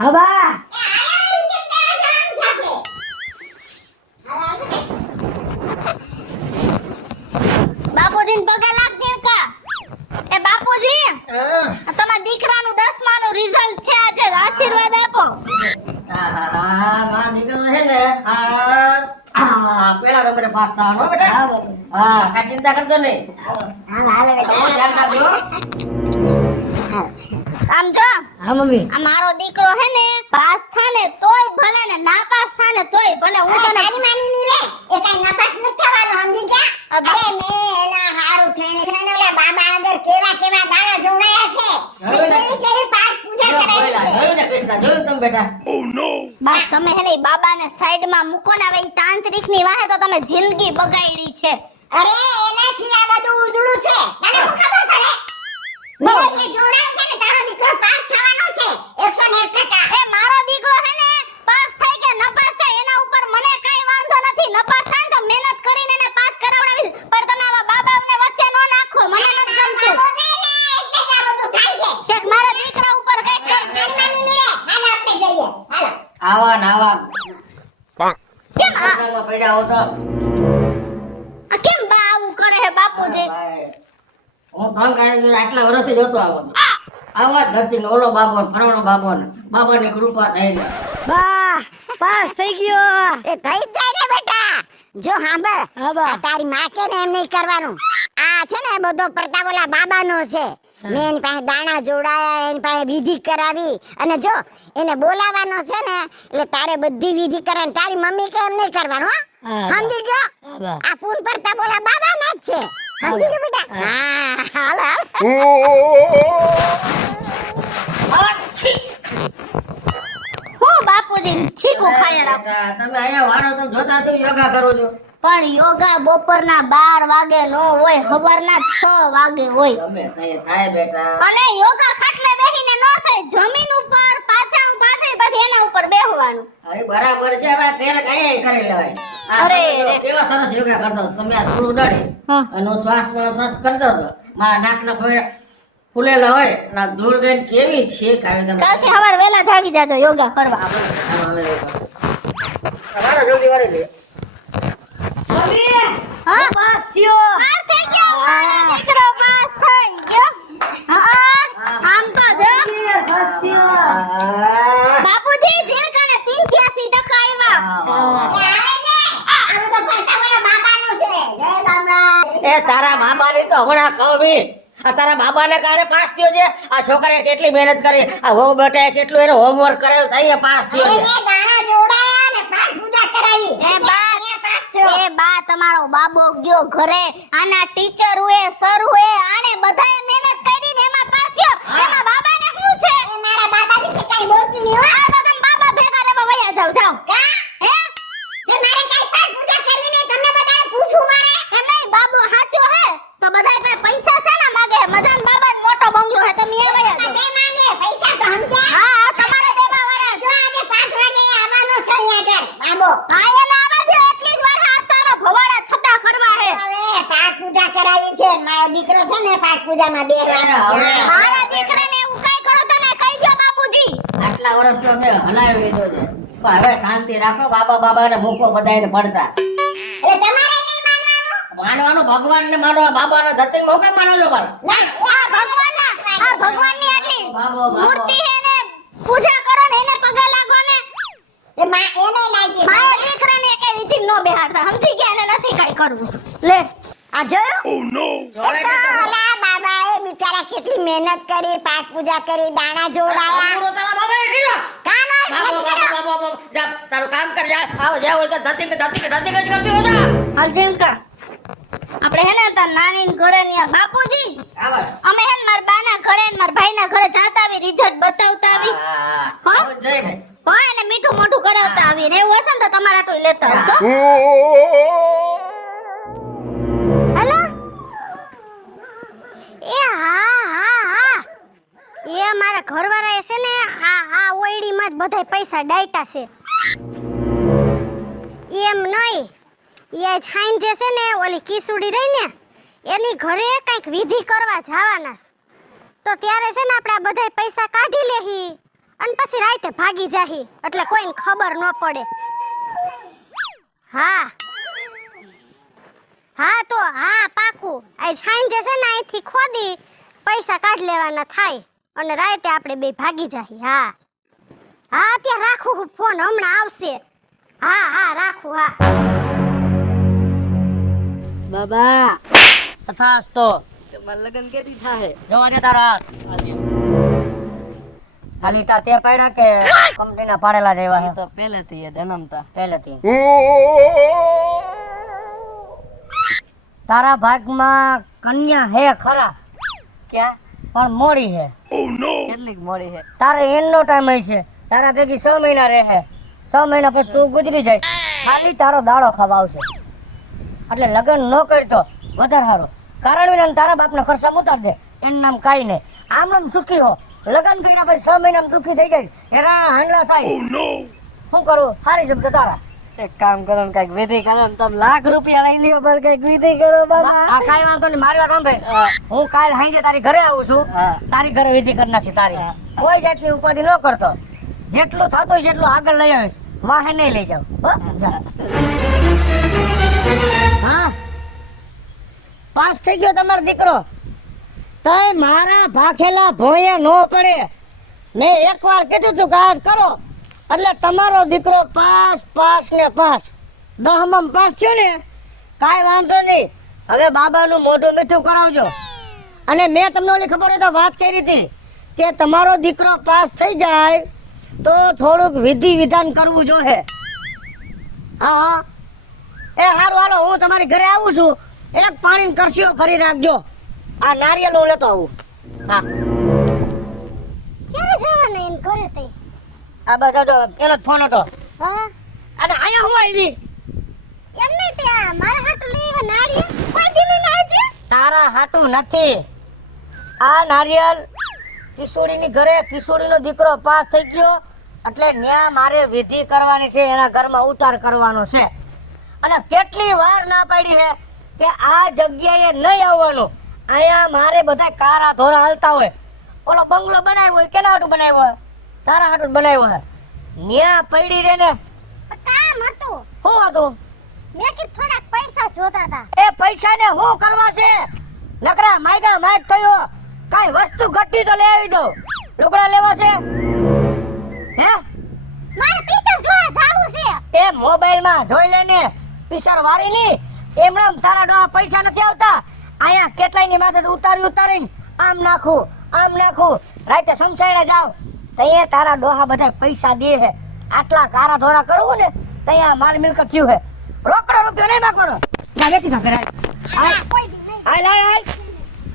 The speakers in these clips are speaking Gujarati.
હા બા બાપુજીને પગે લાગ દેડકા. એ બાપુજી, તમારા દીકરાનું 10મા નું રિઝલ્ટ છે આજે, આશીર્વાદ આપો. માં દીકરો છે ને પેલા નંબરે પાસ થવાનો બેટા. હા, કાંઈ ચિંતા કરતો નહીં. હાલે બેટા ધ્યાન રાખજો. આમ જો, હા મમ્મી આ મારો દીકરો હે ને પાસ થાને તોય ભલે ને ના પાસ થાને તોય ભલે, હું તને તારી માની ની રે એ કઈ નપાસ ન થવાનો સમજી ગયા. અરે મે એના હારું થઈને ઓલા બાબા આગળ કેવા કેવા દાણા જોડાયા છે. કેવી પાઠ પૂજા કરાવી છે. જોયું ને કૃષ્ણા, જોયું તમે બેટા. બા તમે હે ને ઈ બાબાને સાઈડમાં મૂકો ને, હવે ઈ તાંત્રિકની વાહે તો તમે જિંદગી બગાડી છે. અરે એનાથી આ બધું ઉજળું છે. તને શું ખબર પડે? મે જે જોડાય છે ને તારો દીકરો પાસ થવાનો છે 101%. એ મારો દીકરો હે ને પાસ થાય કે ન પાસ થાય એના ઉપર મને કઈ વાંધો નથી. ન પાસ થાય ને તો મહેનત કરીને એને પાસ કરાવડાવી, પણ તમે આવા બાબાને વચ્ચે ન નાખો, મને નથી ગમતું. એટલે જ આ બધું થાય છે. કે મારા દીકરા ઉપર કઈ કર. તારી માની ની રે હાલ આપણે જઈએ. હાલો. આવા ને આવા કેમ આ હોટલમાં પડ્યા હો તો. કેમ બા આવું કરે હે બાપુજી? ભાઈ, હું કામ કાંઈ આટલા વર્ષથી જોતો આવો છું. આવા જ નથી ને ઓલો બાબો ને ફલાણો બાબો ને બાબાની કૃપા થઈને. બા પાસ થઈ ગયો એ થઈ જ જાય ને બેટા. જો સાંભળ, હા બા. આ તારી માં કે ને એમ નહીં કરવાનું. આ છે ને બધો પ્રતાપ ઓલા બાબાનો છે. મેં એની પાસે દાણા જોડાયા, એની પાસે વિધિ કરાવી, અને જો એને બોલાવાનો છે ને એટલે તારે બધી વિધિ કરવાની. તારી મમ્મી કે એમ નહીં કરવાનું. હા, હા સમજી ગયો? હા બા. આ પૂન પ્રતાપ ઓલા બાબાના જ છે. સમજી ગયો બેટા? હા હાલ હાલ. હું બાપુજી છીકું ખાઈ રાખું. બેટા, તમે અહીંયા વાળો તમે જોતા તો યોગા કરો છો. પણ યોગા બપોરના 12 વાગે નો હોય, સવારના 6 વાગે હોય. ગમે થાય થાય બેટા. અને યોગા ખાટલે બેહીને નો થાય, જમીન ઉપર પાછળ પછી એના ઉપર બેહવાનું. હવે બરાબર છે. હવે પેલા કઈ કરી લેવાય. આ અરે, તમે જો કેવા સરસ યોગા કરતો હતો. તમે આ થોડું ઉડાડી હા. અને શ્વાસમાં શ્વાસ કરતો હતો. મારા નાકના ફોડા ફૂલેલા હોય અને આ ધૂળ ગઈને કેવી છેક આવી તમે. કાલથી સવાર વહેલા જાગી જાજો યોગા કરવા. તમારો જલ્દી વાળી લે. હા પાસ થયો પાસ થઈ ગયો. મારો દીકરો પાસ થઈ ગયો. હા આમ તો જો પાસ થયો બાપુજી જીણકાને 85% આવ્યા. આ બધો પ્રતાપ ઓલા બાબાનો છે. જય બાબા. એ તારા બાબાની તો હમણાં કહું બી. આ તારા બાબાને કારણે પાસ થયો છે. આ છોકરાએ કેટલી મહેનત કરી, આ વહુ બેટાએ કેટલું એનો હોમવર્ક કરાવ્યું, તઈએ પાસ થયો છે. એને દાણા જોડાયા ને પાઠ પૂજા કરાવી. એ બા એ પાસ થયો. એ બા તમારો બાબો ગયો ઘરે, આના ટીચર હોય સર હોય આને બધાએ મહેનત કરીને એમાં પાસ થયો. એમાં બાબાને શું છે? એ મારા બાબા વિશે કઈ બોલતી નહીં હો. આ તો તમે બાબા ભેગા રેવા વયા જાવ જાવ. કા? હે જે મારે કઈ પાઠ પૂજા કરવી ને તમને બધાને પૂછું મારે. એમ નહીં, બાબો સાચો હે તો બધાય પાસે પૈસા છે ને માગે. મજાન બાબા મોટો બંગલો હે, તમે એ વયા જાવ. તે માંગે પૈસા તો સમજ્યા. હા તમારે દેવા વાળા જો આજે 5 વાગે આવવાનો છે અહીંયા ઘર બાબો. હા એના આવાજે એટલી જ વાર હાથ તારા ભવાડા છતા કરવા હે. હવે પાઠ પૂજા કરાવી છે. મારો દીકરો છે ને પાઠ પૂજામાં બેસવાનો છે. મારા દીકરાને એવું કઈ કરો તો ને કહી દો બાપુજી. આટલા વર્ષ તો અમે હલાવી લીધો છે, પણ હવે શાંતિ રાખો. બાબાને મૂકો બધાને પડતા. એટલે તમારે નહીં માનવાનું. માનવાનું ભગવાનને માનો, બાબાનો ધરતી મોકે માનો છો પણ. આ ભગવાનની આટલી બાબો મૂર્તિ હે ને પૂજા કરો ને એને પગે લાગો ને. એ માં એને લાગી. મારા દીકરાને કઈ વિધિ નો બેહાડતા, સમજી ગયા એને નથી કઈ કરવું. લે આ જોયું? જોડે તો ઓલા બાબાએ બિચારા કેટલી મહેનત કરી, પાઠ પૂજા કરી, દાણા જોડાયા. પૂરો તારા બાબાએ કર્યો. કાનો બાબો જા તારું કામ કર. જા આવ જ્યાં હોય તો ધરતી જ કરતી હો. જા હાલ જીવકા આપણે હે ને તાર નાની ઘરે ને બાપુજી આવ. અમે હે ને માર બાના ઘરે ને માર ભાઈના ઘરે જાતા આવી, રિઝલ્ટ બતાવતા આવી. હા જઈ ને. હોય ને મીઠું મોઢું કરાવતા આવી. ને એવું હશે ને તો તમારા ટોય લેતા આવજો. હેલો એ હા એ મારા ઘરવાળા છે ને આ ઓયડીમાં જ બધાય પૈસા ડાયટા છે. એમ નહીં, એ છાઈન જે છે ને ઓલી કિસુડી રહી ને એની ઘરે કંઈક વિધિ કરવા જવાના છે. તો ત્યારે છે ને આપણે આ બધાય પૈસા કાઢી લેહી અને પછી પછી રાતે ભાગી જાહી એટલે કોઈને ખબર ન પડે. હા હા તો હા પાકું. આજ સાંજે છે ને અહીંથી ખોદી પૈસા કાઢ લેવાના થાય અને રાતે આપણે બે ભાગી જાહી. હા હા ત્યાં રાખું હું ફોન, હમણાં આવશે. હા હા રાખું. હા બાબા તથાસ્તો તમારા લગન કેદી થાય? જોવા દે તારા ખાલી તા તે પડ્યા કે કંપનીના પાડેલા જેવા એ તો પહેલેથી એ જન્મતા. પહેલેથી તારા ભાગમાં કન્યા હે ખરા ક્યાં? પણ મોડી હે. કેટલીક મોડી છે? તારે એનો ટાઈમ હોય છે. તારા ભેગી 6 મહિના રહે 6 મહિના પછી તું ગુજરી જાય, ખાલી તારો દાડો ખાવા આવશે. એટલે લગ્ન ન કરતો વધારે સારું. કારણ વિના તારા બાપના ખર્ચા ઉતાર દે, એનું નામ કાંઈ નહીં. આમ નામ સુખી હો. લગ્ન કર્યા પછી 6 મહિનામાં દુઃખી થઈ જાય, હેરા હાંડલા થાય. શું કરું? સારી શબ્દ તારા. એક કામ કરો ને કઈક વિધિ કરો ને તમે લાખ રૂપિયા લઈ લ્યો પર કઈક વિધિ કરો બાબા. આ કાંઈ વાંધો નહીં, મારી વાત સાંભળ. હું કાલ સાંજે તારી ઘરે આવું છું. હા. તારી ઘરે વિધિ કરી નાખી તારી. કોઈ જાતની ઉપાધિ ન કરતો. જેટલું થતું હોય એટલું આગળ લઈ આવીશ, વાહે નહીં લઈ જાવ. હો? જા. હા પાસ થઈ ગયો તમારો દીકરો. તય મારા ભાખેલા ભોંયે નો પડે. મેં એકવાર કીધું તું કે કરો એટલે તમારો દીકરો પાસ ને પાસ. 10માં પાસ થયો ને, કાંઈ વાંધો નહીં. હવે બાબાનું મોઢું મીઠું કરાવજો. અને મેં તમને ઓલી ખબર હોય તો વાત કરી હતી કે તમારો દીકરો પાસ થઈ જાય તો થોડુંક વિધિ વિધાન કરવું જોઈએ. હા એ સારું હાલો, હું તમારી ઘરે આવું છું. એક પાણી કરશો ફરી રાખજો. આ નારિયેળ હું લેતો આવું. હા ક્યારે જવાના એમ કરે તે? આ બસ એનો જ ફોન હતો. હા અને અહીંયા હું આવી એમ નહીં ત્યાં મારા હાટુ લેવા નારિયેળ કોઈ દી નહીં આવી. તારા હાટું નથી. આ નારિયેળ કિશોરીની ઘરે કિશોરીનો દીકરો પાસ થઈ ગયો એટલે ન્યા મારે વિધિ કરવાની છે, એના ઘરમાં ઉતાર કરવાનો છે. અને કેટલી વાર ના પાડી છે કે આ જગ્યાએ નહીં આવવાનું. અહીંયા મારે બધા કારા ધોરા હાલતા હોય. ઓલો બંગલો બનાવ્યો હોય કેના હાટું બનાવ્યો હોય? તારા હાટું બનાવ્યો હોય. ન્યા પડી રે ને. કામ હતું. શું હતું? મેં કીધું થોડાક પૈસા જોતા હતા. એ પૈસાને શું કરવા છે? નકરા માયગા માયક થયો. કાંઈ વસ્તુ ઘટી તો લઈ આવી દો. લુગડા લેવા છે હે? મારે પિક્ચર જોવા જાવું છે. એ મોબાઈલમાં જોઈ લે ને પિક્ચર વારી ની. એમણામ તારા ડોહા પૈસા નથી આવતા. અહીંયા કેટલાયની માથે ઉતારીને આમ નાખું રાતે સમસાયડા જાવ તઈએ તારા ડોહા બધા પૈસા દે છે. આટલા કારા ધોરા કરવું ને તઅહીંયા માલ મિલકત થયું છે. રોકડો રૂપિયો નહીં માગવાનો. જા વેકી થા ઘરે કોઈ દી નહીં. હાલ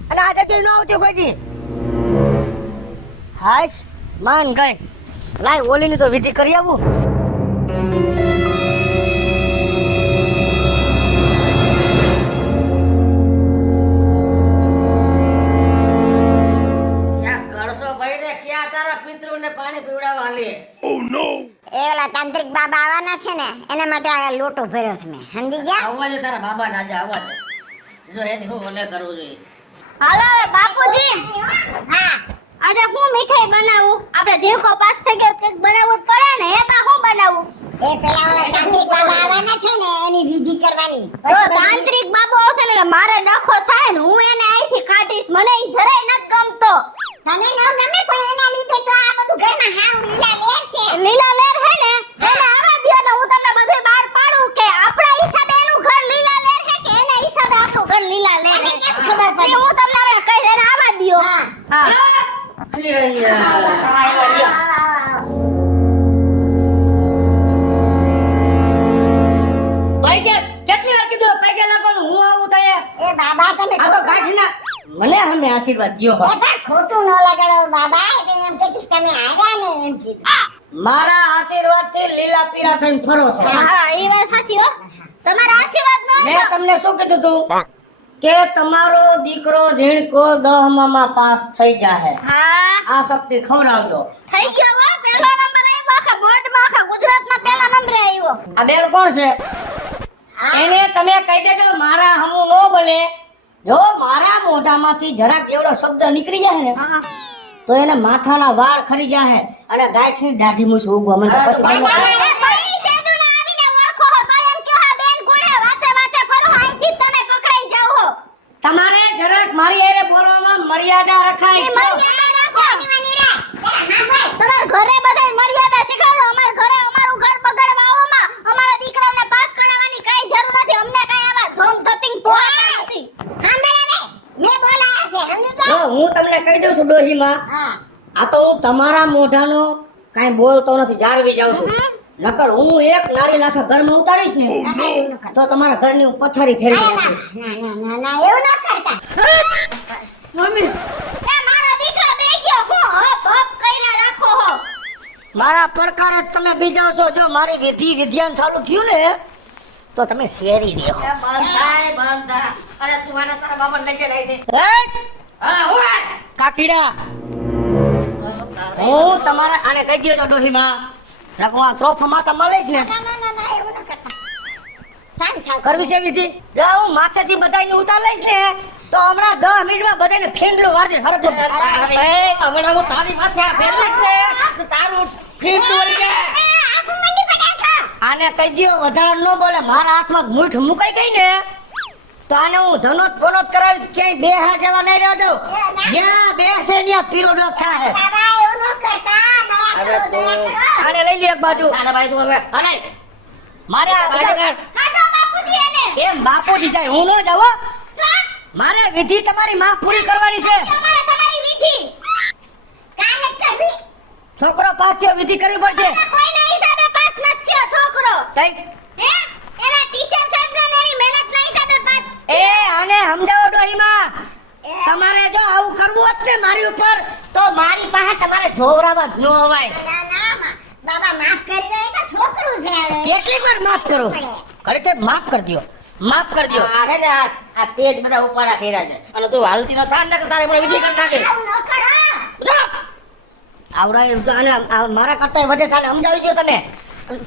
અને આજે તું ન આવતી કોઈ દી. હાશ માન ગઈ. લાય ઓલીની તો વિધિ કરી આવું. એ ઓલા તાંત્રિક બાબા આવવાના છે ને એના માટે આ લોટો ભર્યો છે મેં. સમજી ગયા? આવવા દે તારા બાબા ના આજે આવવા દે. જો એની હું મને કરવું જોઈએ. હાલો હવે બાપુજી. હા આજે હું મીઠાઈ બનાવું? આપણે જીવકો પાસ થઈ ગયો કંઈક બનાવવું જ પડે ને. એ બા હું બનાવું? એ પેલા ઓલા તાંત્રિક બાબા આવવાના છે ને એની વિધિ કરવાની. જો તાંત્રિક બાબુ આવશે ને એટલે મારે ડખો થાય ને હું એને અહીંથી કાઢીશ. મને ઈ જરાય નથી ગમતો. તને ન ગમે પણ એના લીધે તો આ બધું ઘરમાં હારું લીલા લેર છે. લીલા લેર હે ને એને આવા દ્યો ને હું તમને બધું બહાર પાડું કે આપણા હિસાબે એનું ઘર લીલા લેર હે કે એના હિસાબે આપણું ઘર લીલા લેર હે. કેમ ખબર પડી? એ હું તમને હવે કહી દે આવા દ્યો. હા કેટલી વાર કીધું પૈકે લાગવાનું હું આવું તઈએ. એ બાબા તમે આ તો ગાંઠના મને હમે આશીર્વાદ દ્યો. એ પણ ખોટું ન લગાડો બાબા. એટલે એમ કે તમે આવ્યા ને એમ કીધું. મારા આશીર્વાદ થી લીલા પીળા થઈને ફરો છો. હા એ વાત સાચી હો. તમારા આશીર્વાદ ન મેં તમને શું કીધું તું કે તમારો દીકરો ઝીણકો 10માં પાસ થઈ જાહે. હા આ શક્તિ ખવડાવજો. થઈ ગયો હો. પહેલો નંબર આવ્યો આખા બોર્ડમાં આખા ગુજરાતમાં પહેલા નંબરે આવ્યો. આ બેન કોણ છે? એને તમે કહી દેજો મારા હમુ નો બોલે. જો મારા મોઢામાંથી જરાક જેવડો શબ્દ નીકળી જાય ને હા તો એને માથાના વાળ ખરી ગયા હે અને ગાંઠની દાઢી મૂછ ઉગવા મને પછી તમને તમારે જરાક મારી હારે બોલવામાં મર્યાદા રખાય તમારા ઘરે બધાય મર્યાદા શીખવાડો. અમારા ઘરે અમારું ઘર બગાડવામાં અમારા દીકરાઓને પાસ કરાવવાની કાઈ જરૂર નથી. અમને કાઈ આવા ધોમ ધતિંગ પોતા નથી. જો હું તમને કહી દઉં છું ડોહીમાં, આ તો હું તમારા મોઢાનો કાંઈ બોલતો નથી, જાળવી જાઉં છું. નકર હું એક નારી નાખા ઘરમાં ઉતારીશ ને તો તમારા ઘરની હું પથારી ફેરવી નાખીશ. મમ્મી એ મારો દીકરો બે ગયો. હું હપ હપ કઈને રાખો હો. મારા પડકારે જ તમે બીજાવ છો. જો મારી વિધિ વિદ્યાન ચાલુ થયું ને તો તમે શેરી દેહો. અરે તું આને તારા બાપા લઈ જાય દે. કાકીડા હું તમારા આને કહી દયો છો ડોહીમાં, રઘવા ત્રોફમાં તો મળે જ ને. કરવી છે વિધિ? જો હું માથેથી બધાને ઉતાર લઈશ ને તો હમણાં 10 મિનિટમાં બધાને ફેંડલો વાળી હરપ. હમણાં હું તારી માથે આ ફેરવે છે તો તારું ફીટ તોડી દે. આને કહી દયો વધારે ન બોલે. મારા હાથમાં મૂઠ મુકાઈ ગઈ ને તો આને હું ધનોત પનોત કરાવીશ. ક્યાંય બે હાથ જવા નહીં રહેવા દઉં. જ્યાં બેસે ત્યાં પીરો ડોક થાય. આને લઈ લે એક બાજુ. તારા ભાઈ તું હવે અરે મારે આ બધા કાઢો બાપુજી એને. એમ બાપુજી જાય, હું ન જાવ હો. મારે વિધિ તમારી માં પૂરી કરવાની છે. તમારે તમારી વિધિ. છોકરો પાસ થયો, વિધિ કરવી પડશે. કોઈના હિસાબે પાસ નથી થયો છોકરો. તઈ હે? એના ટીચર સાહેબને એની મહેનતના હિસાબે પાસ. એ આને સમજાવો ડોહીમાં. તમારે જો આવું કરવું હોત ને મારી ઉપર તો મારી પાસે તમારે ઢોવરાવા ન અવાય. કેટલી વાર માફ કરો? ઘડી તે માફ કરી દ્યો, માફ કરી દ્યો. અરે ને આ તેજ બધા ઉપાડા કર્યા છે અને તું હાલતી ન થાન ને કે તારે મને વિધિ કરી નાખે. આવડાય આને મારા કરતા વધે સાને સમજાવી દો તમે.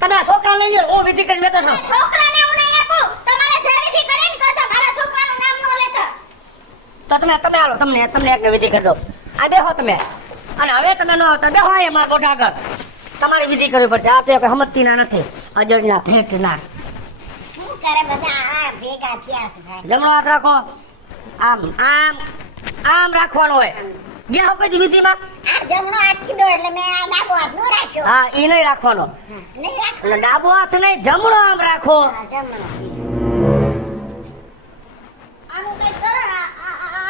તમે આ છોકરા લઈ લો, હું વિધિ કરીને બેઠો છું. છોકરાને હું નહીં આપું. તમારે જે વિધિ કરે ને કરજો. મારા છોકરાનું નામ ન લેતા. તો તમે આલો, તમને એકને વિધિ કરી દો. આ બેહો તમે. અને હવે તમે ન આવતા બેહો એ મારા બોટા આગળ. તમારી વિધિ કરવી પડશે. આ તો એક હમતતીના નથી, અજળના ભેટના. જમણો હાથ રાખો. આમ આમ આમ રાખવાનો હોય. ગયા હો કઈ વિધિમાં? હા, એ નહીં રાખવાનો. એટલે ડાબો હાથ નહીં, જમણો આમ રાખો. આનું કઈ કરો.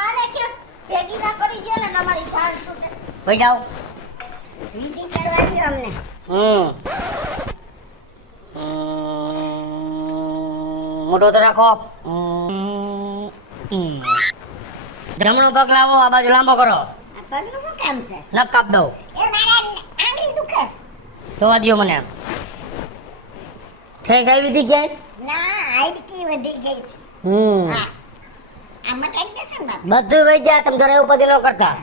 આને કે ભેગી ના કરી દે ને તમારી જાન છૂટે. ભાઈ જાઓ. મોટો તો રાખો. જમણો પગ લાવો, આ બાજુ લાંબો કરો. નખ કાપ દઉં. જોવા દ્યો મને. થઈ જાય વિધિ ક્યાંય? બધું વહી જાય. તમે ઘરે ઉપર ન કરતા.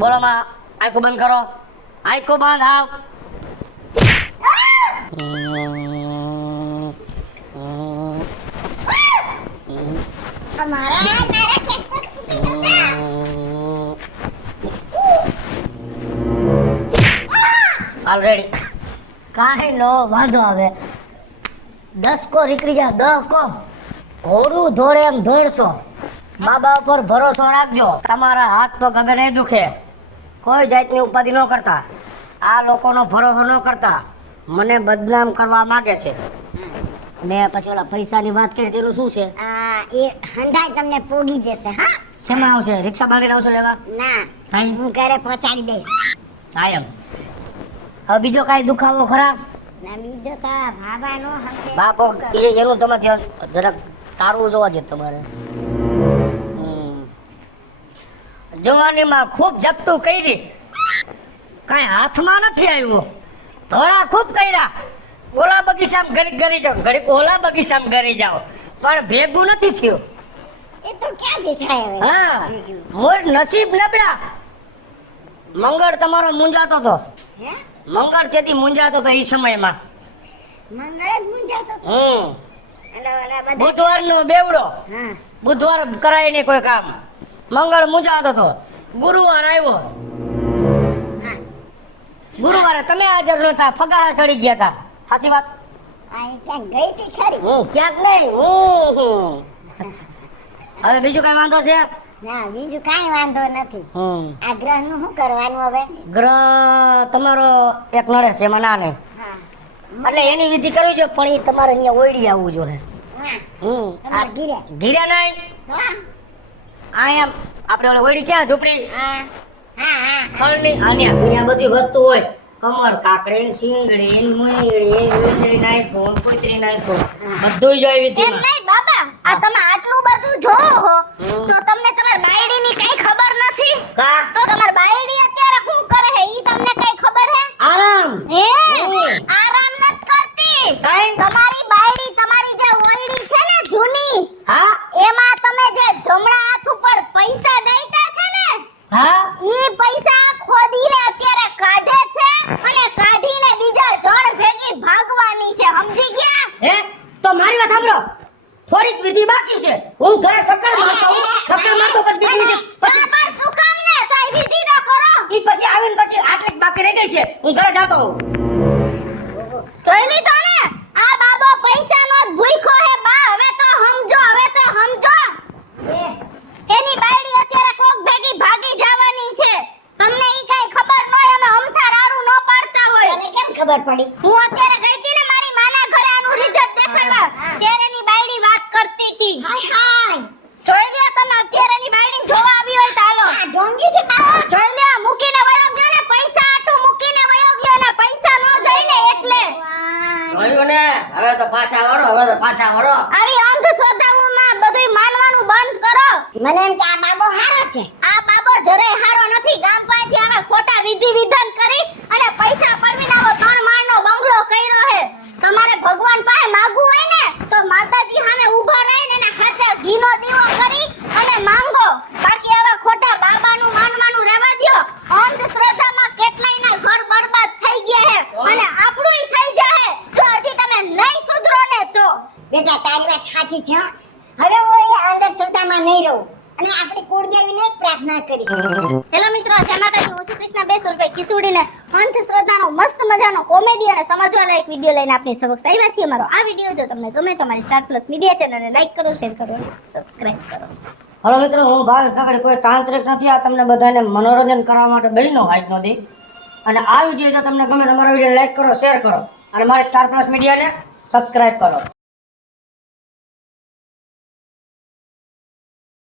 બોલો માં, આંખો બંધ કરો. આંખો બંધ. આવ. ઓલરેડી કાંઈ નો વાંધો આવે. 10 કો નીકળી જાય, 10 કો ઘોડું દોડે એમ દોડશો. બાબા ઉપર ભરોસો રાખજો. તમારા હાથ પગ હવે નહીં દુખે. કોઈ જાતની ઉપાધિ ન કરતા. આ લોકોનો ભરોસો ન કરતા. મને બદનામ કરવા માંગે છે. મેં પછી ઓલા પૈસાની વાત કરી તેનું શું છે? તમને પોગી જશે. હા, શેમાં આવશે? રિક્ષા બાંધીને આવશો લેવા? ના, કાંઈ? હું ઘરે પહોંચાડી દઈશ. હા એમ. હવે બીજો કાંઈ દુખાવો ખરા? ના, બીજો તો ભાભાનો હશે. બાપો એનું તમે ધ્યાન જરાક તારવું જોવા દે તમારે. જવાનીમાં ખૂબ જપતું કરી, કાંઈ હાથમાં નથી આવ્યું. ધોળા ખૂબ કર્યા. ઓલા બગીચામાં ઘડીક ઘરી જાઓ, ઘડીક ઓલા બગીચામાં ઘરી જાઓ, પણ ભેગું નથી થયું. એ તો ક્યાં દેખાય હવે? હા, મોર નસીબ નબળા. મંગળ તમારો મૂંઝાતો હતો. હે? મંગળ તેથી મૂંઝાતો હતો એ સમયમાં. મંગળે જ મૂંઝાતો હતો. એટલે ઓલા બધા બુધવારનો બેવડો, હા બુધવાર કરાય નહીં કોઈ કામ, મંગળ મુંજાતો હતો, ગુરુવાર આવ્યો, ગુરુવારે તમે હાજર નહોતા, ફગા ચડી ગયા હતા. સાચી વાત? આ ક્યાંક ગઈ હતી ખરી ક્યાંક નહીં. હવે બીજું કઈ વાંધો છે? ના બીજું કાંઈ વાંધો નથી. હમ. આ ગ્રહ નું શું કરવાનું હવે? ગ્રહ તમારો એક નડે છે, એમાં ના નહીં. હા એટલે એની વિધિ કરવી જોઈએ, પણ એ તમારે અહીંયા ઓયડી આવવું જોઈએ. હા આ તમારે ઘીરે ઘીરે નહીં, હા અહીંયા આપણે ઓલી ઓયડી ક્યાં ઝૂંપડી હા હા હા ખળની આની અહીંયા બધી વસ્તુ હોય, કમર કાકડી, શીંગડી, મુંગળી, વીજળી નાખ્યું, કુતરી નાખ્યું, બધું જ હોય એમ વિધિમાં. નહીં બાબા, આ તમે આટલું બધું જોવો હો તો તમને તમારી બાયડીની કઈ ખબર નથી? કા તો તમારી બાયડી અત્યારે શું કરે છે ઈ તમને કઈ ખબર છે? આરામ. હે હમ. આરામ નત કરતી. કાંઈ? તમારી બાયડી, તમારી જે ઓયડી છે ને જૂની, હા એમાં તમે જે જમણા હાથ ઉપર પૈસા ડાયટા છે ને, હા ઈ પૈસા ખોદીને અત્યારે કાઢે છે અને કાઢીને બીજા જણ ભેગી ભાગવાની છે, સમજી ગયા? હે તો મારી વાત સાંભળો, થોડીક વિધિ બાકી છે. હું ઘરે શક્કર મારતો હું, શક્કર મારતો પછી બીજી વિધિ પછી પણ શું કામ ને? તો આ વિધિ તો કરો. ઈ પછી આવીને પછી આટલી બાકી રહી ગઈ છે, હું ઘરે જાતો હું. જોઈ લીધો ને? આ બાબો પૈસાનો જ ભૂખ્યો હે બા. હવે તો સમજો, હવે તો સમજો. એની બાયડી અત્યારે કોક ભેગી ભાગી જવાની છે. તમને ઈ કઈ ખબર ન હોય, અમે અમથા રાડું ન પાડતા હોય. તને કેમ ખબર પડી? હું અત્યારે ગઈ હતી ને મારી માના ઘરે આનું રિઝલ્ટ દેખાડવા, ત્યારે એની બાયડી વાત કરતી હતી. હાય હાય જોઈ લ્યો તમે, અત્યારે એની બાયડીને જોવા આવી હોય તો હાલો. આ ઢોંગી છે બાબા. જોઈ લ્યો, મૂકીને વયો ગયો ને, પૈસા આટું મૂકીને વયો ગયો ને, પૈસા ન જઈને એટલે. જોયું ને, હવે તો પાછા વળો, હવે તો પાછા વળો. આવી અંધશ્રદ્ધાઓમાં બધુંય માનવાનું બંધ કરો. મને એમ કે આ બાબો હારો છે. આ બાબો જરાય હારો નથી. ગામ પાસેથી આવા ખોટા વિધિ વિધાન કરી અને પૈસા પડવીને આવો 3 માળનો બંગલો કર્યો હે. તમારે ભગવાન પાસે માંગવું હોય ને તો માતાજી સામે ઊભા રહીને એના હાચા ઘીનો દીવો કરી અને માંગો. બાકી આવા ખોટા બાબાનું માનવાનું રહેવા દ્યો. અંધશ્રદ્ધામાં કેટલાયના ઘર બરબાદ થઈ ગયા હે અને આપણુંય થઈ જાહે જો હજી તમે નહીં સુધરો ને તો. બેટા તારી વાત સાચી છે હો. હવે હું એ અંધશ્રદ્ધામાં નહીં રહું અને આપણી કુળદેવીને જ પ્રાર્થના કરીશ. હેલો મિત્રો, જય માતાજી. હું છું કૃષ્ણા બેસુરભાઈ કિસુડીને અંધશ્રદ્ધાનો મસ્ત મજાનો કોમેડી અને સમજવા લાયક વિડીયો લઈને આપની સમક્ષ આવ્યા છીએ. મારો આ વિડીયો જો તમને ગમે તો મારી સ્ટાર પ્લસ મીડિયા ચેનલને લાઈક કરો, શેર કરો અને સબસ્ક્રાઇબ કરો. હલો મિત્રો, હું ભાવેશ નગડી, કોઈ તાંત્રિક નથી. આ તમને બધાને મનોરંજન કરવા માટે બહેનો હાઈટ નથી. અને આ વિડીયો જો તમને ગમે તો મારા વિડીયો લાઈક કરો, શેર કરો અને મારી સ્ટાર પ્લસ મીડિયાને સબસ્ક્રાઇબ કરો.